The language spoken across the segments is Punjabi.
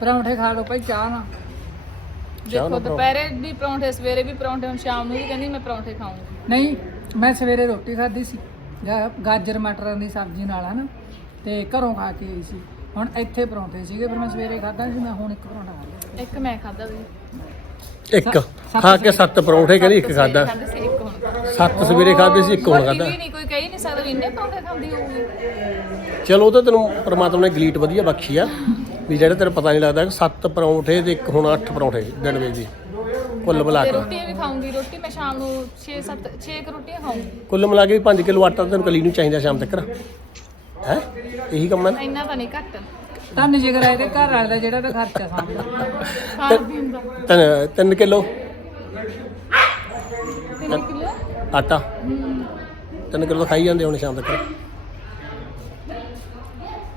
ਪਰੌਂਠੇ ਖਾ ਲਓ ਭਾਈ ਚਾਹ ਨਾਲ। ਚਾਹ ਦੇਖੋ ਨਾਲ ਦੁਪਹਿਰੇ ਵੀ ਪਰੌਂਠੇ ਸਵੇਰੇ ਵੀ ਪਰੌਂਠੇ ਹੁਣ ਸ਼ਾਮ ਨੂੰ ਵੀ ਕਹਿੰਦੀ ਮੈਂ ਪਰੌਂਠੇ ਖਾਊਂਗੀ। ਨਹੀਂ ਮੈਂ ਸਵੇਰੇ ਰੋਟੀ ਖਾਧੀ ਸੀ ਗਾ- ਗਾਜਰ ਮਟਰਾਂ ਦੀ ਸਬਜ਼ੀ ਨਾਲ ਹਨਾ? ਤੇ ਘਰੋਂ ਖਾ ਕੇ ਆਈ ਸੀ। ਹੁਣ ਇੱਥੇ ਪਰੌਂਠੇ ਸੀਗੇ ਫਿਰ ਮੈਂ ਸਵੇਰੇ ਖਾਧਾ ਸੀ ਮੈਂ ਹੁਣ ਇੱਕ ਪਰੌਂਠਾ ਖਾ ਲਿਆ। ਇੱਕ ਮੈਂ ਖਾਦਾ ਵੀ ਇੱਕ। ਖਾ ਕੇ ਸੱਤ ਪਰੌਂਠੇ ਕਹਿੰਦੀ ਇੱਕ ਖਾਦਾ ਖਾਦੇ ਸੀ ਇੱਕ ਹੁਣ ਸੱਤ ਸਵੇਰੇ ਖਾਦੇ ਸੀ ਇੱਕ ਹੁਣ ਖਾਦਾ ਵੀ ਨਹੀਂ ਕੋਈ ਕਹਿ ਨਹੀਂ ਸਕਦਾ ਵੀ ਇੰਨੇ ਪਰੌਂਠੇ ਖਾਂਦੀ ਹੋਊਗੀ। ਚਲੋ ਉਹ ਤਾਂ ਤੈਨੂੰ ਪ੍ਰਮਾਤਮਾ ਨੇ ਗਲੀਟ ਵਧੀਆ ਬਖਸ਼ੀ ਆ। ਵੀ ਜਿਹੜੇ ਤੈਨੂੰ ਪਤਾ ਨਹੀਂ ਲੱਗਦਾ ਕਿ ਸੱਤ ਪਰੌਂਠੇ ਤੇ ਇੱਕ ਹੁਣ ਅੱਠ ਪਰੌਂਠੇ ਦਿਨ ਵਿੱਚ ਦੀ ਕੁੱਲ ਮਿਲਾ ਤੇ ਕੇ ਰੋਟੀ ਵੀ ਖਾਊਂਗੀ ਰੋਟੀ ਮੈਂ ਸ਼ਾਮ ਨੂੰ 6 7 6 ਕ ਰੋਟੀਆਂ ਖਾਊਂਗੀ। ਕੁੱਲ ਮਿਲਾ ਕੇ ਵੀ 5 ਕਿਲੋ ਆਟਾ ਤੈਨੂੰ ਕਲੀ ਨੂੰ ਚਾਹੀਦਾ ਸ਼ਾਮ ਤੱਕ। ਹੈ? ਇਹੀ ਕੰਮ ਹੈ ਨਾ? ਇੰਨਾ ਤਾਂ ਨਹੀਂ ਘੱਟ। ਧੰਨ ਜਿਗਰ ਆ ਇਹਦੇ ਘਰ ਵਾਲੇ ਦਾ ਜਿਹੜਾ ਤਾਂ ਖਰਚਾ ਸਾਂਭਦਾ ਖਾਣ ਪੀਣ ਦਾ। ਤਿੰਨ ਤਿੰਨ ਕਿਲੋ। 3 ਕਿਲੋ? ਆਟਾ। ਤਿੰਨ ਕਿਲੋ ਖਾਈ ਜਾਂਦੇ ਹੁਣ ਸ਼ਾਮ ਤੱਕ।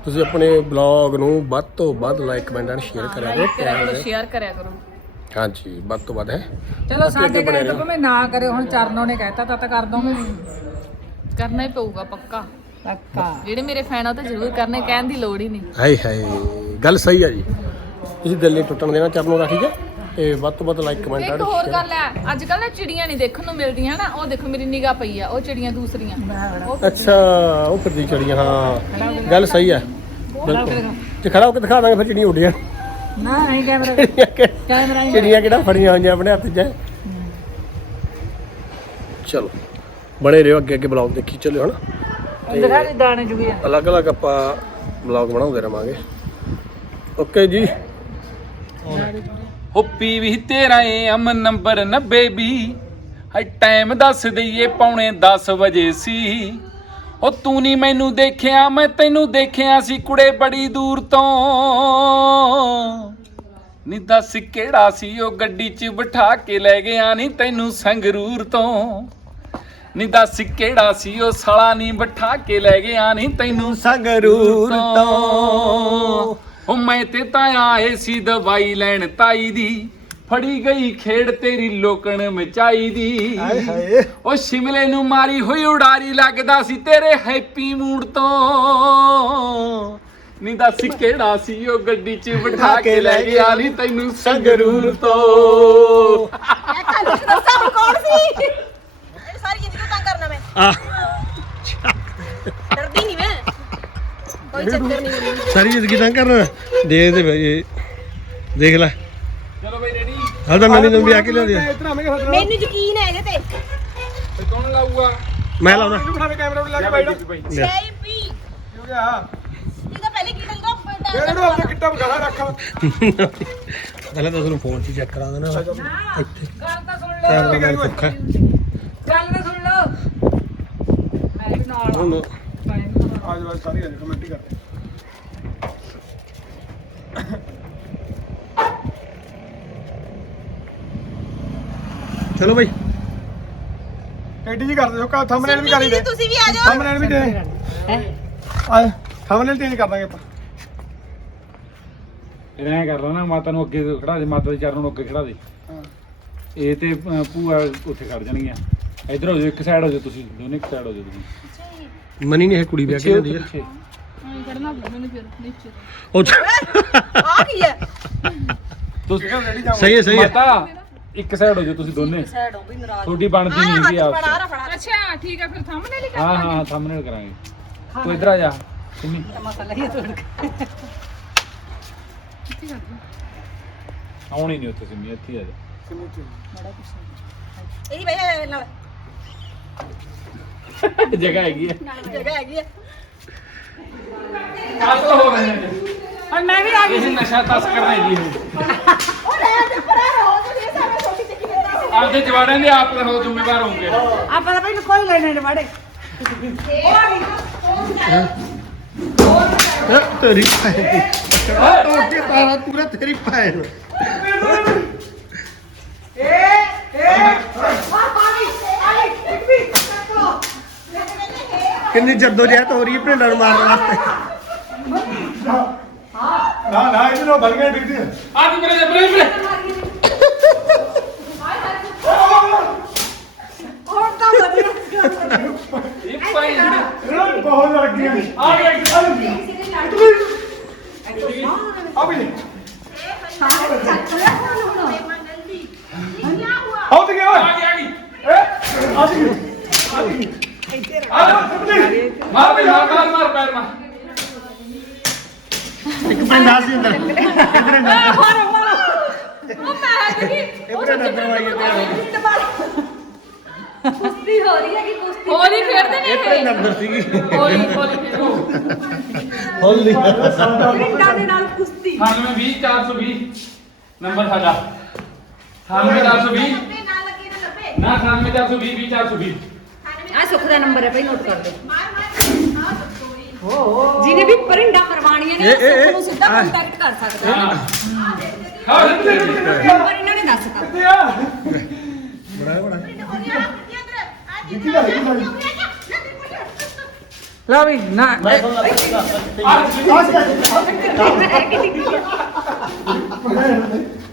ਤੁਸੀਂ ਆਪਣੇ ਬਲੌਗ ਨੂੰ ਵੱਧ ਤੋਂ ਵੱਧ ਲਾਈਕ ਕਮੈਂਟ ਐਂਡ ਸ਼ੇਅਰ ਕਰਿਆ ਕਰੋ ਕਰਿਆ ਕਰੋ ਸ਼ੇਅਰ ਕਰਿਆ ਕਰੋ। ਹਾਂਜੀ ਵੱਧ ਤੋਂ ਵੱਧ ਹੈ। ਚਲੋ ਸਾਡੇ ਤਾਂ ਭਾਵੇਂ ਨਾ ਕਰੇ ਹੁਣ ਚਰਨੋਂ ਨੇ ਕਹਿਤਾ ਤਾਂ ਤਾਂ ਕਰ ਦੋਗੇ। ਕਰਨਾ ਹੀ ਪਊਗਾ ਪੱਕਾ। ਪੱਕਾ। ਜਿਹੜੇ ਮੇਰੇ ਫੈਨ ਆ ਉਹ ਤਾਂ ਜ਼ਰੂਰ ਕਰਨੇ ਕਹਿਣ ਦੀ ਲੋੜ ਹੀ ਨਹੀਂ। ਹਾਏ ਹਾਏ ਗੱਲ ਸਹੀ ਹੈ ਜੀ। ਤੁਸੀਂ ਦਿਲ ਨਹੀਂ ਟੁੱਟਣ ਦੇਣਾ ਚਰਨੋਂ ਦਾ ਠੀਕ ਹੈ? ਤੇ ਵੱਧ ਤੋਂ ਵੱਧ ਲਾਈਕ ਕਮੈਂਟ ਇੱਕ ਹੋਰ ਗੱਲ ਹੈ ਅੱਜ ਕੱਲ ਨਾ ਚਿੜੀਆਂ ਨਹੀਂ ਦੇਖਣ ਨੂੰ ਮਿਲਦੀਆਂ ਨਾ ਉਹ ਦੇਖੋ ਮੇਰੀ ਨਿਗਾਹ ਪਈ ਆ ਉਹ ਚਿੜੀਆਂ ਦੂਸਰੀਆਂ। ਉਹ ਅੱਛਾ ਉਹ ਫਿਰਦੀ ਚੜੀਆਂ ਹਾਂ। ਗੱਲ ਸਹੀ ਹੈ। ਬਿਲਕੁਲ। ਤੇ ਖੜਾ ਹੋ ਕੇ ਦਿਖਾ ਦਾਂਗੇ ਫਿਰ ਚਿੜੀਆਂ ਉੱਡੀਆਂ। ਨਾ ਨਹੀਂ ਕੈਮਰਾ ਕੈਮਰਾ ਹੀ ਚਿੜੀਆਂ ਕਿਹੜਾ ਫੜੀਆਂ ਹੋਈਆਂ ਆਪਣੇ ਹੱਥ 'ਚ ਚਲੋ ਬਣੇ ਰਹੋ ਅੱਗੇ ਅੱਗੇ ਬਲੌਗ ਦੇਖੀ ਚੱਲਿਓ ਹਨਾ? ਦਿਖਾ ਦੇ ਦਾਣੇ ਜੁਗੀਆਂ ਅਲੱਗ ਅਲੱਗ ਆਪਾਂ ਬਲੌਗ ਬਣਾਉਂਦੇ ਰਵਾਂਗੇ। ਓਕੇ ਜੀ। ਹੁੱਪੀ ਵੀ ਤੇਰਾ ਏ ਅਮਨ ਨੰਬਰ 90 ਵੀ ਹਾਈ ਟਾਈਮ ਦੱਸ ਦਈਏ, ਪੌਣੇ 10 ਵਜੇ ਸੀ। ਉਹ ਤੂੰ ਨਹੀਂ ਮੈਨੂੰ ਦੇਖਿਆ, ਮੈਂ ਤੈਨੂੰ ਦੇਖਿਆ ਸੀ ਕੁੜੇ ਬੜੀ ਦੂਰ ਤੋਂ। ਨੀ ਦੱਸ ਕਿਹੜਾ ਸੀ, ਉਹ ਗੱਡੀ 'ਚ ਬਿਠਾ ਕੇ ਲੈ ਗਿਆ ਨਹੀਂ ਤੈਨੂੰ ਸੰਗਰੂਰ ਤੋਂ। ਨੀ ਦੱਸ ਕਿਹੜਾ ਸੀ, ਉਹ ਸਾਲਾ ਨਹੀਂ ਬਿਠਾ ਕੇ ਲੈ ਗਿਆ ਨਹੀਂ ਤੈਨੂੰ ਸੰਗਰੂਰ ਤੋਂ। ਉਹ ਮੈਂ ਤੇ ਤਾਂ ਆਏ ਸੀ ਦਵਾਈ ਲੈਣ ਤਾਈ ਦੀ। ਫੜੀ ਗਈ ਖੇਡ ਤੇਰੀ ਲੋਕਣ ਮਚਾਈ ਦੀ। ਹਾਏ ਉਹ ਸ਼ਿਮਲੇ ਨੂੰ ਮਾਰੀ ਹੋਈ ਉਡਾਰੀ ਲੱਗਦਾ ਸੀ ਤੇਰੇ ਹੈਪੀ ਮੂਡ ਤੋਂ। ਨੀ ਦੱਸ ਕਿਹੜਾ ਸੀ ਉਹ ਗੱਡੀ 'ਚ ਬਿਠਾ ਕੇ ਲੈ ਗਿਆ ਨਹੀਂ ਤੈਨੂੰ ਸੰਗਰੂਰ ਤੋਂ। ਮੈਂ ਤੁਹਾਨੂੰ ਦੱਸਾਂ ਹੁਣ ਕੌਣ ਸੀ? ਇਹ ਸਾਰੀ ਜ਼ਿੰਦਗੀ ਤੰਗ ਕਰਨਾ ਮੈਂ। ਆ ਡਰਦੀ ਨਹੀਂ ਮੈਂ। ਕੋਈ ਚੱਕਰ ਨਹੀਂ ਮੈਨੂੰ ਸਾਰੀ ਜ਼ਿੰਦਗੀ ਤਾਂ ਕਰਨਾ ਦੇ ਦੇ ਬਈ ਦੇਖ ਲੈ। ਚਲੋ ਬਈ ਰੈਡੀ ਹਾਲ ਤਾਂ ਨਵੀਂ ਨਵੀਂ ਆ ਕੇ ਲਿਆਉਂਦੀ ਆ। ਮੈਨੂੰ ਯਕੀਨ ਹੈ ਇਹਦੇ ਤੇ। ਕੌਣ ਲਾਊਗਾ? ਮੈਂ ਲਾਉਣਾ। ਲੈ ਬਾਈ ਜੀ। ਬਾਈ। ਲੈ। ਸ਼ਾਈ ਪੀ। ਇਹਦਾ ਪਹਿਲੇ ਕੀ ਡੰਗਾ ਪਹਿਲਾਂ ਤਾਂ ਤੁਹਾਨੂੰ ਫੋਨ 'ਚ ਚੈੱਕ ਕਰਾ ਦੇਣਾ ਇੱਥੇ। ਗੱਲ ਤਾਂ ਸੁਣ ਸੁੱਖਾ ਹੈ। ਗੱਲ ਤਾਂ ਸੁਣ ਲਓ। ਮੈਂ ਵੀ ਨਾਲ ਹੁਣ ਚਲੋ ਬਈ। ਐਡੀ ਜੀ ਕਰ ਦਿਓ ਕਾ ਥੰਬਨੇਲ ਵੀ ਕਰੀ ਦੇ। ਤੁਸੀਂ ਵੀ ਆ ਜਾਓ। ਥੰਬਨੇਲ ਵੀ ਦੇ। ਆ ਥੰਬਨੇਲ ਚੇਂਜ ਕਰ ਦਾਂਗੇ ਆਪਾਂ। ਐਂ ਕਰ ਲਾ ਨਾ ਮਾਤਾ ਨੂੰ ਅੱਗੇ ਖੜਾ ਦੇ ਮਾਤਾ ਦੇ ਚਰਨ ਨੂੰ ਅੱਗੇ ਖੜਾ ਦੇ। ਇਹ ਤੇ ਅ, ਭੂਆ ਉੱਥੇ ਖੜ ਜਾਣਗੀਆਂ। ਇਧਰ ਹੋ ਜਾਓ ਇੱਕ ਸਾਈਡ ਹੋ ਜਾਓ ਤੁਸੀਂ ਦੋਨੇ ਇੱਕ ਸਾਈਡ ਹੋ ਜਾਓ ਤੁਸੀਂ। ਮਨੀ ਨੇ ਇਹ ਕੁੜੀ ਵਿਆਹ ਕੇ ਜਾਂਦੀ ਆ। ਪਿੱਛੇ। ਹਾਂ ਖੜਨਾ ਪਊ ਮੈਨੂੰ ਫਿਰ ਨੀਚੇ। ਉਹ ਆ ਕੀ ਹੈ? ਤੁਸੀਂ ਸਹੀ ਹੈ ਸਹੀ ਹੈ। ਮਾਤਾ ਇੱਕ ਸਾਈਡ ਹੋ ਜਾਓ ਤੁਸੀਂ ਦੋਨੇ। ਸਾਈਡ ਹੋ ਵੀ ਨਾਰਾਜ਼ ਤੁਹਾਡੀ ਬਣਦੀ ਨਹੀਂ ਹੈਗੀ ਆਪਸ ਫੜਾ ਅੱਛਾ ਠੀਕ ਆ ਫਿਰ ਸਾਹਮਣੇ ਲਈ ਹਾਂ ਹਾਂ ਹਾਂ ਸਾਹਮਣੇ ਕਰਾਂਗੇ। ਤੂੰ ਇਧਰ ਆ ਜਾ ਸਿੰਮੀ। ਆਉਣੀ ਨਹੀਂ ਉੱਥੇ ਸਿੰਮੀ ਇੱਥੇ ਹੀ ਆ ਜਾ। ਇਹਦੀ ਵਜ੍ਹਾ ਨਾਲ। ਜਗ੍ਹਾ ਹੈਗੀ ਹੈ। ਜਗ੍ਹਾ ਹੈਗੀ ਹੈ। ਕਾਤਲ ਹੋ ਰਹੇ ਨੇ? ਹੁਣ ਮੈਂ ਵੀ ਆ ਗਈ। ਨਸ਼ਾ ਤਸਕਰ ਨੇ ਜੀ ਇਹ। ਉਹ ਲੈ ਦੇ ਪਰਾਂ ਰੋ ਤੇ ਇਹ ਸਾਰੇ ਛੋਟੀ ਚੱਕੀ ਦੇ ਆਪਦੇ ਜਵਾੜਾਂ ਦੇ ਆਪ ਰਹੋ ਜ਼ਿੰਮੇਵਾਰ ਹੋਗੇ ਆਪਾਂ ਤਾਂ ਭਾਈ ਨੂੰ ਕੋਈ ਲੈਣੇ ਨੇ ਵਾੜੇ ਇਹ ਤੇਰੀ ਭੈਣ ਦੀ। ਟੋਟੇ ਪਾਣਾ ਪੂਰਾ ਤੇਰੀ ਭੈਣ। ਕਿੰਨੀ ਜੱਦੋ ਜਹਿਦ ਹੋ ਰਹੀ ਹੈ ਭਿੰਡਾਂ ਨੂੰ ਮਾਰਨ ਵਾਸਤੇ। ਨਾ ਨਾ ਇਹਦੇ ਨਾਲ ਬਲ ਗਏ ਡਿੱਗਦੀ ਆ ਤੂੰ ਮੇਰੇ ਜਬਰੇ ਮੇਰੇ ਇਹ ਭਾਈ ਇਹਨਾਂ ਨੂੰ ਬਹੁਤ ਲੱਗੀਆਂ ਆ ਗਿਆ ਆ ਵੀ। ਆਉ ਤੇ ਗਿਆ। ਓਏ ਆ ਗਈ ਆ ਗਈ ਆ ਜੀ। ਆ ਜੀ। ਆ ਜਾ ਸੁਪਨੇ ਮਾਰ ਬਈ ਮਾਰ ਮਾਰ ਮਾਰ ਪੈਰ ਮਾਰ ਇੱਕ ਪਿੰਡ ਆ ਸੀ ਅੰਦਰ ਉਹ ਮੈਂ ਦੇਖੀ ਇੱਕ ਪਿੰਡ ਅੰਦਰ ਵਾਈ ਤੇ ਕੁਸ਼ਤੀ ਹੋ ਰਹੀ ਹੈ ਕਿ ਕੁਸ਼ਤੀ ਹੋਲੀ ਖੇਡਦੇ ਨੇ ਇੱਕ ਪਿੰਡ ਅੰਦਰ ਸੀਗੀ ਹੋਲੀ ਹੋਲੀ ਹੋਲੀ ਪਿੰਡਾਂ ਦੇ ਨਾਲ ਕੁਸ਼ਤੀ 98 420 ਨੰਬਰ ਸਾਡਾ 94 ਨਾਲ ਨਾ 98 420 420 ਆ ਸੁਖ ਦਾ ਨੰਬਰ ਹੈ ਭਾਈ ਨੋਟ ਕਰ ਦੇ ਜਿਹਨੇ ਵੀ ਪਰਿੰਡਾ ਕਰਵਾਣੀਆਂ ਨੇ ਸੁਖ ਨੂੰ ਸਿੱਧਾ ਕੰਟੈਕਟ ਕਰ ਸਕਦੇ ਹਾਂ। ਹਾਂ ਨੰਬਰ ਇਹਨਾਂ ਨੇ ਦੱਸਤਾ ਬੜਾ ਬੜਾ ਲਾ ਵੀ ਨਾ ਆ।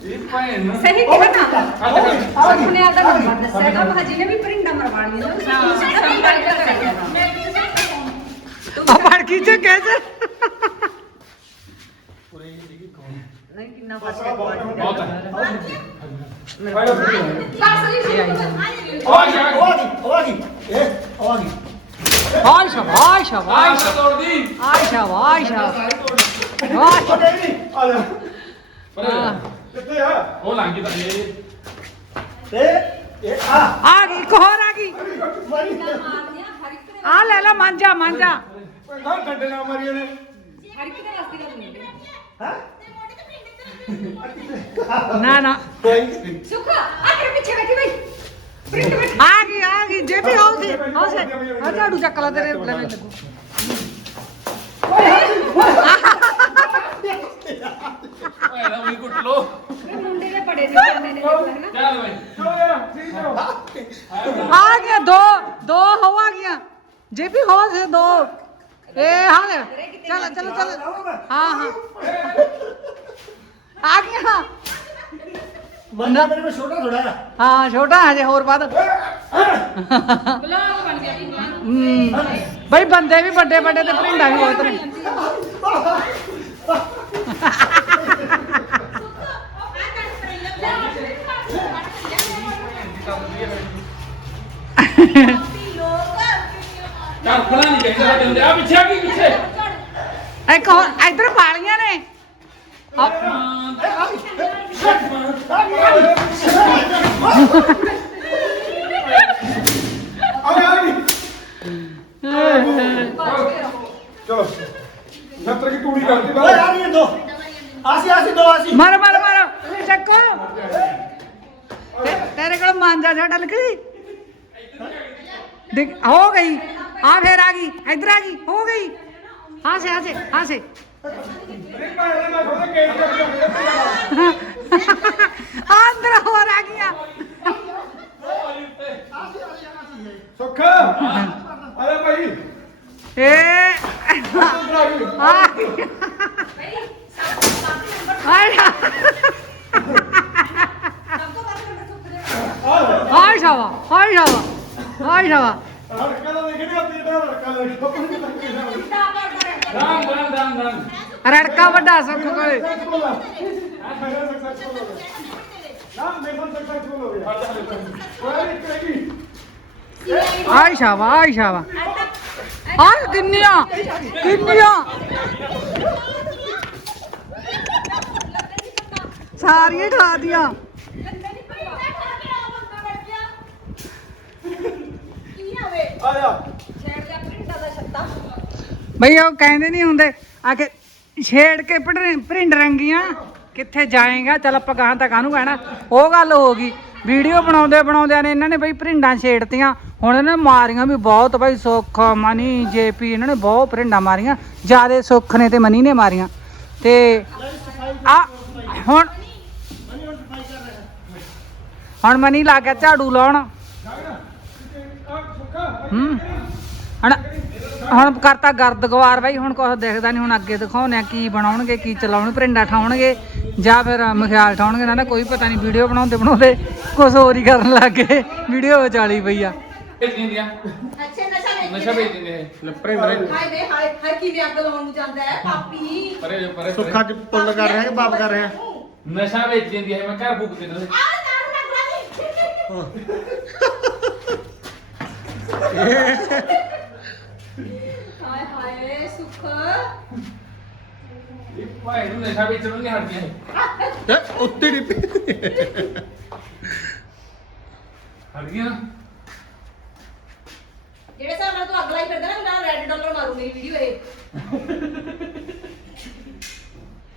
ਇਹ ਭੈਣ ਨੂੰ ਸਹੀ ਕਿਹਾ ਨਾ ਆ ਸੁਖ ਨੇ ਆਪਦਾ ਨੰਬਰ ਦੱਸਿਆਗਾ ਮੈਂ ਜਿਹਨੇ ਵੀ ਪਰਿੰਡਾ ਮਰਵਾਣੀਆਂ ਨੇ ਸੁਖ ਨੂੰ ਸਿੱਧਾ ਕੰਟੈਕਟ ਕਰ ਸਕਦੇ ਆ ਫੜ ਕੀ ਚ ਕੈਸੇ ਨਹੀਂ ਕਿੰਨਾ ਫ਼ਰਕ ਬਹੁਤ ਹੈ ਆ ਗਈ ਓ ਯਾਰ ਉਹ ਆ ਗਈ ਉਹ ਆ ਗਈ ਇਹ ਉਹ ਆ ਗਈ ਹਾਏ ਸ਼ਾਬਾਸ਼ ਆ ਸ਼ਾਬਾਸ਼ ਤੋੜਦੀ ਸ਼ਾਬਾਸ਼ ਸ਼ਾਬਾਸ਼ ਉਹ ਨਹੀਂ ਆ ਜਾ ਪਰ ਕਿੱਥੇ ਆ? ਉਹ ਲੰਘ ਗਈ ਤਾਂ ਇਹ। ਇਹ ਆ। ਆ ਗਈ ਇੱਕ ਹੋਰ ਆ ਗਈ। ਮਾਰੀ। ਆ ਲੈ ਲੈ ਮਾਂਜਾ ਮਾਂਜਾ ਨਾ ਡੰਡੇ ਨਾ ਮਾਰੀ ਉਹਨੇ ਹਰ ਇੱਕ ਦੇ ਵਾਸਤੇ ਗੱਲ ਨਹੀਂ ਹਾਂ? ਨਾ ਨਾ। ਕੋਈ ਸੁਖ ਆ ਤੇਰੇ ਪਿੱਛੇ ਬੈਠੀ ਬਈ। ਪ੍ਰਿੰਟ ਬੈਠੀ। ਆ ਗਈ ਆ ਗਈ ਜੇ ਵੀ ਆਉ ਸੀ ਆਉ ਸੀ। ਆ ਝਾੜੂ ਚੱਕ ਲਾ ਤੇਰੇ ਲਵੇਂ ਲੱਗੂ ਓਏ ਨਾ ਵੀ ਕੁੱਟ ਲੋ ਮੁੰਡੇ ਦੇ ਬੜੇ ਨੇ ਕਰਨੇ ਨੇ ਨਾ ਚੱਲ ਬਈ ਆ ਗਿਆ ਦੋ ਦੋ ਹੋ ਆ ਗਿਆ ਜੇ ਵੀ ਹੋ ਸੀ ਦੋ ਇਹ ਹਾਂ ਚੱਲ ਚੱਲ ਚੱਲ ਹਾਂ ਹਾਂ ਆ ਗਿਆ ਮੰਨਾ ਥੋੜਾ ਹਾਂ ਛੋਟਾ ਹਜੇ ਹੋਰ ਬਾਅਦ ਬਲੌਗ ਬਣ ਗਿਆ ਜੀ ਹਮ, ਬਈ ਬੰਦੇ ਵੀ ਵੱਡੇ ਵੱਡੇ ਤੇ ਭਰਿੰਡਾ ਵੀ ਬਹੁਤ ਨੇ। ਚੱਲ ਖੜਾ ਨਹੀਂ ਕਹਿੰਦੇ ਹੁੰਦੇ ਆ ਪਿੱਛੇ ਆ ਕੀ ਪਿੱਛੇ? ਇੱਕ ਹੋਰ ਇੱਧਰ ਪਾਲੀਆਂ ਨੇ। ਆ ਗਈ ਆ ਗਈ ਚਲੋ ਛੱਤਰ ਕੀ ਟੂੜੀ ਕਰਦੀ ਓਏ ਆ ਗਈ ਦੋ ਆਸੀ ਆਸੀ ਦੋ ਆਸੀ ਮਾਰ ਮਾਰ ਮਾਰ ਚੱਕੋ ਤੇ- ਤੇਰੇ ਕੋਲ ਮਾਂਜਾ ਛੱਡ ਲਗੀ ਦੇਖ ਹੋ ਗਈ ਆ ਫੇਰ ਆ ਗਈ ਇੱਧਰ ਆ ਗਈ ਹੋ ਗਈ ਹਾਂ ਸੇ ਹਾਂ ਸੇ ਹਾਂ ਸੇ ਆ ਅੰਦਰ ਹੋਰ ਆ ਗਿਆ ਸੁੱਖ? ਲੈ ਭਾਈ। ਏ। ਹਾਏ। ਸ਼ਾਵਾ ਹਾਏ ਸ਼ਾਵਾ ਹਾਏ ਸ਼ਾਵਾ ਰੜਕਾ ਦਾ ਦੇਖਣੀ ਆਉਂਦੀ ਤਾਂ ਰੜਕਾ ਦਾ ਦੇਖੋ ਦਾਨ ਦਾਨ ਦਾਨ ਦਾਨ ਰੜਕਾ ਵੱਡਾ ਸੁੱਖ ਕੋਲੇ ਸਕਸੈਸਫੁਲ ਆ ਮੇਰਾ ਸਕਸੈਸਫੁਲ ਹੋ ਗਿਆ ਨਾ ਮੇਰਾ ਸਕਸੈਸਫੁਲ ਹੋ ਗਿਆ ਕੋਈ ਕਹੇਗੀ ਹਾਏ ਸ਼ਾਵਾ ਹਾਏ ਸ਼ਾਵਾ ਹਾਏ ਕਿੰਨੀਆਂ ਕਿੰਨੀਆਂ ਸਾਰੀਆਂ ਖਾ ਦੀਆਂ ਆ ਜਾ ਬਈ ਉਹ ਕਹਿੰਦੇ ਨਹੀਂ ਹੁੰਦੇ ਆ ਕੇ ਛੇੜ ਕੇ ਭਿੰਡ- ਰੰਗੀਆਂ ਕਿੱਥੇ ਜਾਏਗਾ ਚੱਲ ਆਪਾਂ ਗਾਂ ਤਾਂ ਕਾਹਨੂੰ ਕਹਿਣਾ। ਉਹ ਗੱਲ ਹੋ ਗਈ। ਵੀਡੀਓ ਬਣਾਉਂਦੇ ਬਣਾਉਂਦਿਆਂ ਨੇ ਇਹਨਾਂ ਨੇ ਬਈ ਭਿੰਡਾਂ ਛੇੜਤੀਆਂ। ਹੁਣ ਇਹਨਾਂ ਨੇ ਮਾਰੀਆਂ ਵੀ ਬਹੁਤ ਬਈ ਸੁੱਖ ਮਨੀ ਜੇਪੀ ਇਹਨਾਂ ਨੇ ਬਹੁਤ ਭਿੰਡਾਂ ਮਾਰੀਆਂ। ਜਿਆਦੇ ਸੁੱਖ ਨੇ ਤੇ ਮਨੀ ਨੇ ਮਾਰੀਆਂ। ਤੇ ਆ ਹੁਣ ਹੁਣ ਮਨੀ ਲਾ ਕੇ ਝਾੜੂ ਲਾਉਣ। ਹੂੰ। ਹੁਣ ਹੁਣ ਕਰਤਾ ਗਰਦ ਗਵਾਰ ਬਾਈ ਹੁਣ ਕੁਛ ਦਿਖਦਾ ਨਹੀਂ ਹੁਣ ਅੱਗੇ ਦਿਖਾਉਣੇ ਆ ਕੀ ਬਣਾਉਣਗੇ ਕੀ ਚਲਾਉਣ ਭਰਿੰਡਾ ਠਾਉਣਗੇ ਜਾਂ ਫਿਰ ਮਖਿਆਲ ਠਾਉਣਗੇ ਨਾ ਨਾ ਕੋਈ ਪਤਾ ਨਹੀਂ ਵੀਡੀਓ ਬਣਾਉਂਦੇ ਬਣਾਉਂਦੇ ਕੁਛ ਹੋਰ ਹੀ ਕਰਨ ਲੱਗ ਗਏ ਵੀਡੀਓ ਵਿਚਾਲੀ ਪਈ ਆ। ਭੇਜ ਦਿੰਦੀਆਂ ਅੱਛੇ ਨਸ਼ਾ ਵੇਚ ਨਸ਼ਾ ਭੇਜ ਦਿੰਦੇ ਇਹ। ਲੱਪਰੇ ਮਰੇ ਹਾਏ ਵੇ ਹਾਏ ਹਾਏ ਕਿਵੇਂ ਅੱਗ ਲਾਉਣ ਨੂੰ ਜਾਂਦਾ ਹੈ ਪਾਪੀ। ਪਰੇ ਪਰੇ ਸੁੱਖਾ ਚ ਪੁੱਲ ਕਰ ਰਹੇ ਆ ਕਿ ਪਾਪ ਕਰ ਰਹੇ? ਆ ਨਸ਼ਾ ਵੇਚ ਦਿੰਦੀ ਹੈ ਮੈਂ ਘਰ ਫੂਕ ਦੇਣਾ ਹਾਏ ਹਾਏ ਸੁੱਖ ਇਹ ਭਾਈ ਨੂੰ ਨਸ਼ਾ ਵੇਚਣ ਨੂੰ ਨਹੀਂ ਹਟਦੀਆਂ ਹੈਂ, ਉੱਤੇ ਨਹੀਂ ਪਈ। ਹਟ ਗਈਆਂ ਜਿਹੜੇ ਹਿਸਾਬ ਨਾਲ ਤੂੰ ਅੱਗ ਲਾਈ ਫਿਰਦਾ ਨਾ ਮੈਂ ਰੈੱਡ ਡਾਲਰ ਮਾਰੂ ਮੇਰੀ ਵੀਡੀਓ ਇਹ